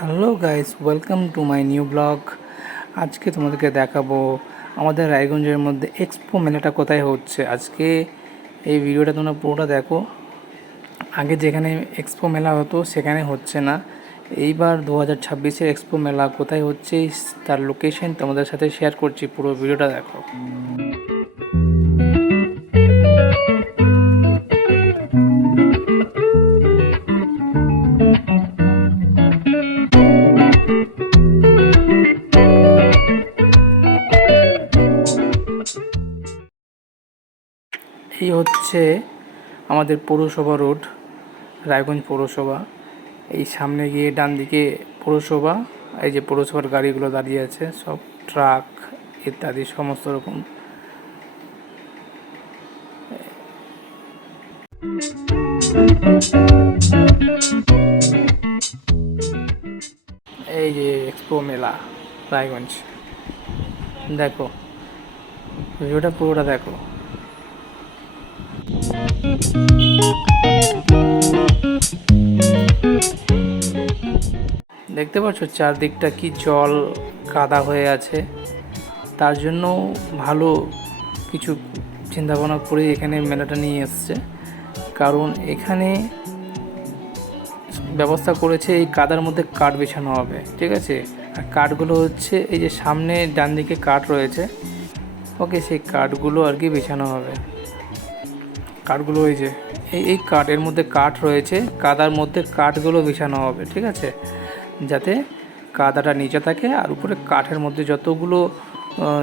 Hello guys, welcome to my new blog. আজকে তোমাদেরকে দেখাবো আমাদের রায়গঞ্জের মধ্যে এক্সপো মেলাটা কোথায় হচ্ছে। আজকে এই ভিডিওটা তোমরা পুরোটা দেখো। আগে যেখানে এক্সপো মেলা হতো সেখানে হচ্ছে না, এইবার 2026-এর এক্সপো মেলা কোথায় হচ্ছে তার লোকেশন তোমাদের সাথে শেয়ার করছি, পুরো ভিডিওটা দেখো। এই হচ্ছে আমাদের পৌরসভা রোড, রায়গঞ্জ পৌরসভা। এই সামনে গিয়ে ডান দিকে পৌরসভা, এই যে পৌরসভার গাড়িগুলো দাঁড়িয়ে আছে, সব ট্রাক ইত্যাদি সমস্ত রকম। এই যে এক্সপো মেলা রায়গঞ্জ, দেখো ভিডিওটা পুরোটা দেখো। দেখতে পাচ্ছ চারদিকটা কি জল কাদা হয়ে আছে, তার জন্য ভালো কিছু চিন্তাভাবনা করে এখানে মেলাটা নিয়ে এসছে। কারণ এখানে ব্যবস্থা করেছে এই কাদার মধ্যে কাঠ বিছানো হবে, ঠিক আছে। আর কাঠগুলো হচ্ছে এই যে সামনে ডান দিকে কাঠ রয়েছে, ওকে, সেই কাঠগুলো আর কি বিছানো হবে। কাঠগুলো ওই যে এই কাঠের মধ্যে কাঠ রয়েছে, কাদার মধ্যে কাঠগুলো বিছানো হবে, ঠিক আছে, যাতে কাদাটা নিচে থাকে আর উপরে কাঠের মধ্যে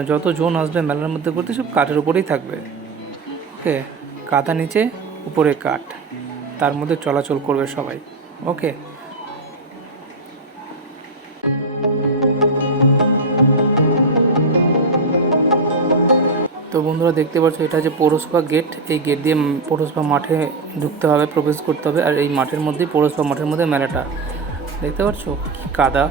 যত জন আসবে মেলার মধ্যে করতে সব কাঠের উপরেই থাকবে, ওকে। কাদা নিচে, উপরে কাঠ, তার মধ্যে চলাচল করবে সবাই, ওকে। তো বন্ধুরা দেখতে পাচ্ছ এটা হচ্ছে পৌরসভা গেট। এই গেট দিয়ে পৌরসভা মাঠে ঢুকতে হবে, প্রবেশ করতে হবে। আর এই মাঠের মধ্যেই পৌরসভা মাঠের মধ্যে মেলাটা। দেখতে পাচ্ছ কি কাদা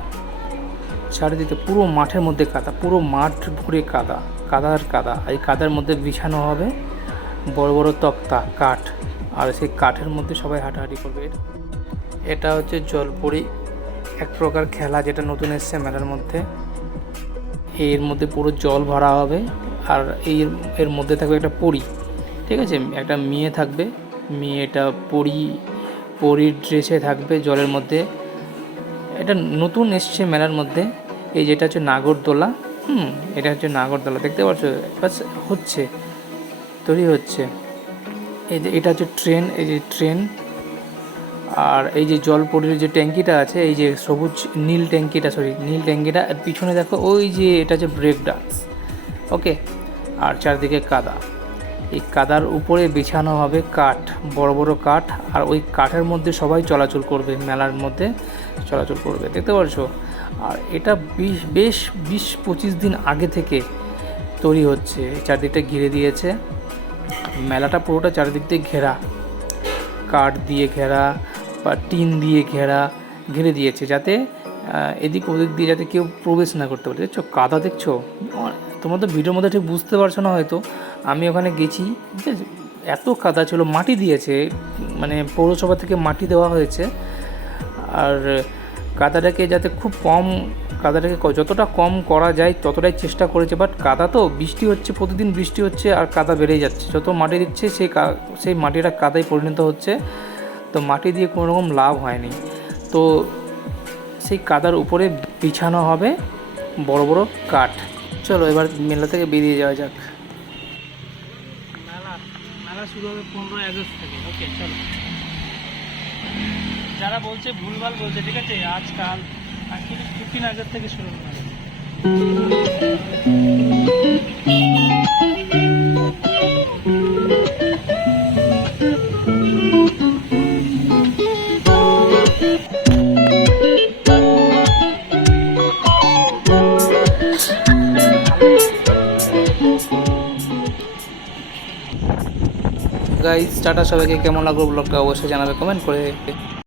চারিদিকে, পুরো মাঠের মধ্যে কাদা, পুরো মাঠ ভরে কাদা, কাদার কাদা। এই কাদার মধ্যে বিছানো হবে বড় বড় তক্তা, কাঠ, আর সেই কাঠের মধ্যে সবাই হাঁটাহাঁটি করবে। এটা হচ্ছে জলপরি, এক প্রকার খেলা যেটা নতুন এসছে মেলার মধ্যে। এর মধ্যে পুরো জল ভরা হবে, আর এর মধ্যে থাকবে একটা পরী, ঠিক আছে, একটা মেয়ে থাকবে। মেয়েটা পরীর ড্রেসে থাকবে জলের মধ্যে। এটা নতুন এসছে মেলার মধ্যে। এই যেটা হচ্ছে নাগরদোলা, এটা হচ্ছে নাগরদোলা, দেখতে পাচ্ছ, বাস হচ্ছে, তৈরি হচ্ছে। এই যে এটা হচ্ছে ট্রেন, এই যে ট্রেন। আর এই যে জলপরীর যে ট্যাঙ্কিটা আছে, এই যে সবুজ নীল ট্যাঙ্কিটা, আর পিছনে দেখো ওই যে এটা হচ্ছে ব্রেক ডান্স, ওকে। আর চারদিকে কাদা, এই কাদার উপরে বিছানো হবে কাঠ, বড় বড় কাঠ, আর ওই কাঠের মধ্যে সবাই চলাচল করবে, মেলার মধ্যে চলাচল করবে, দেখতে পাচ্ছ। আর এটা বেশ 20-25 দিন আগে থেকে তৈরি হচ্ছে, চারদিকটা ঘিরে দিয়েছে। মেলাটা পুরোটা চারিদিক দিয়ে ঘেরা, কাঠ দিয়ে ঘেরা বা টিন দিয়ে ঘিরে দিয়েছে, যাতে এদিক ওদিক দিয়ে যাতে কেউ প্রবেশ না করতে পারে। দেখছো কাদা, দেখছো, তোমরা তো ভিডিওর মধ্যে ঠিক বুঝতে পারছো না হয়তো, আমি ওখানে গেছি, এত কাদা ছিল। মাটি দিয়েছে, মানে পৌরসভা থেকে মাটি দেওয়া হয়েছে। আর কাদাটাকে যাতে কাদাটাকে যতটা কম করা যায় ততটাই চেষ্টা করেছে। বাট কাদা তো বৃষ্টি হচ্ছে, প্রতিদিন বৃষ্টি হচ্ছে, আর কাদা বেড়েই যাচ্ছে। যত মাটি দিচ্ছে সেই মাটিটা কাদায় পরিণত হচ্ছে। তো মাটি দিয়ে কোনো রকম লাভ হয়নি। তো সেই কাদার উপরে বিছানো হবে বড় বড় কাঠ। চলো এবার মেলা থেকে বেরিয়ে যাওয়া যাক। মেলা শুরু হবে 15 আগস্ট থেকে, ওকে। চলো, যারা বলছে ভুলভাল বলছে, ঠিক আছে, আজকাল অ্যাকচুয়ালি 15 আগস্ট থেকে শুরু হবে। গাইস টাটা, সবাইকে কেমন লাগলো ব্লগটা অবশ্যই জানাবে কমেন্ট করে।